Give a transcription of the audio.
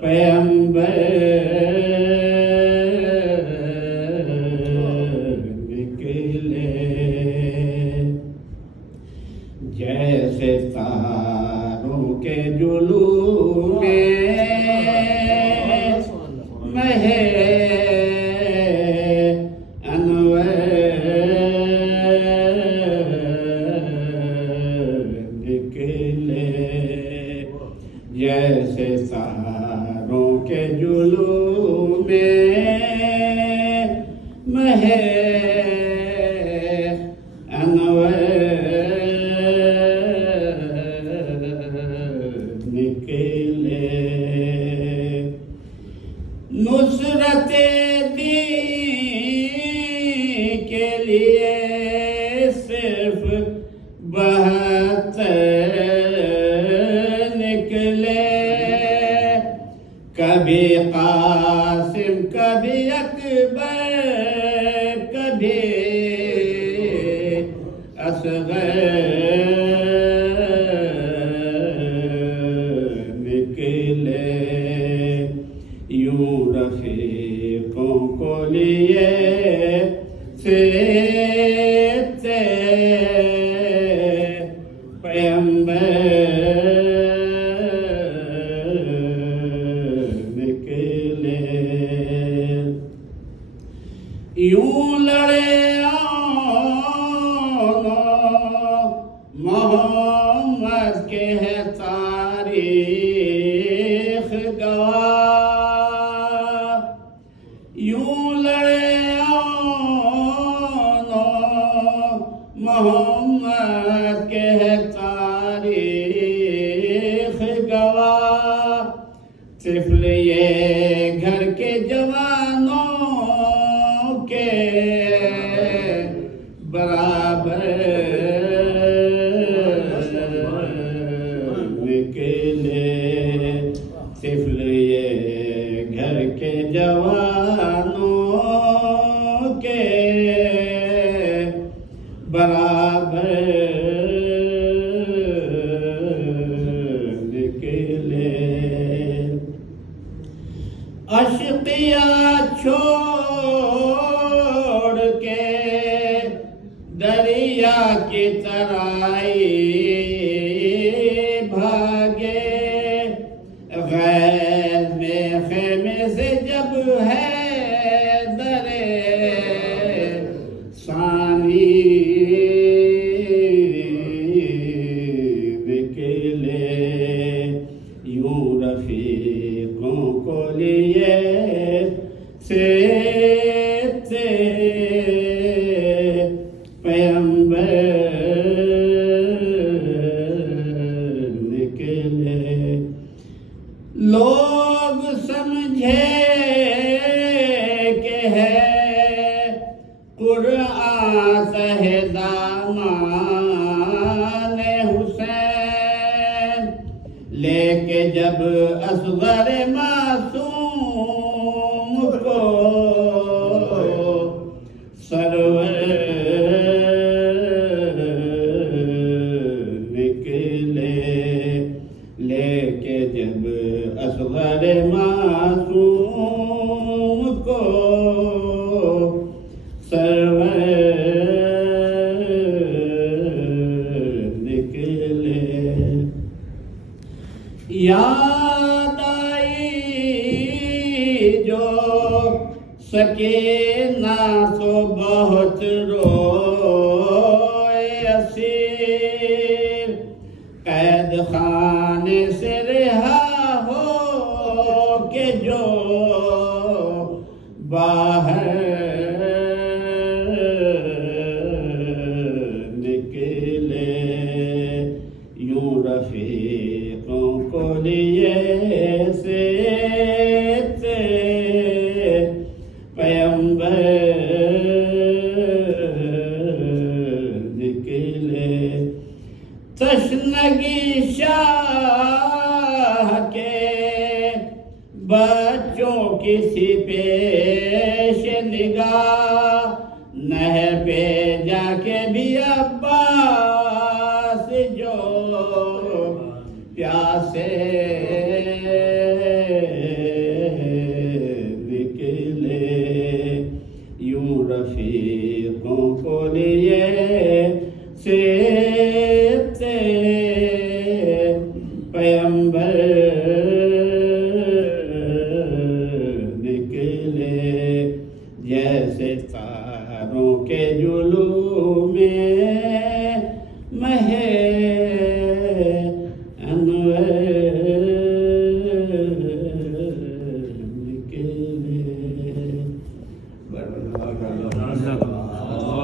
پیغمبر نکلے، جیسے تاروں کے جلوہ میں مہ انور نکلے، جیسے تاروں کے جلوہ میں مہ انور نکلے، نصرت دین کے لیے صرف 72 نکلے، کبھی قاسم کبھی اکبر کبھی اصغر نکلے، یوں رفیقوں کو لیے پھرتے پیغمبر نکلے، یوں لڑے محمد کے ہے تاریخ گواہ، یوں لڑے محمد کے ہے تاریخ گواہ، طفل یہ گھر کے جوانوں کے برابر نکلے، طفل یہ گھر کے جوانوں کے برابر نکلے، اشقیاء چھوڑ کے دریا کی ترائی بھاگے، غیر میں خیمے سے جب ہے درے ثانی نکلے، یوں رفیقوں کو لیے پھرتے پیغمبر نکلے، لوگ سمجھے کہ ہے قرآن سہے دامان حسین، لیکن جب اصغر معصوم کو سرور نکلے، لیکن جب اصغر معصوم کو سرور نکلے، یاد آئی جو سکینہ سو بہت روئے اسیر، قید خانے سے رہا ہو کے جو باہر نکلے، یوں رفیقوں کو لیے سیتے پیغمبر نکلے، تشنگی شاہ کے بچوں کسی پیش نگاہ، نہر پہ جا کے بھی عباس جو پیاسے جزاک اللہ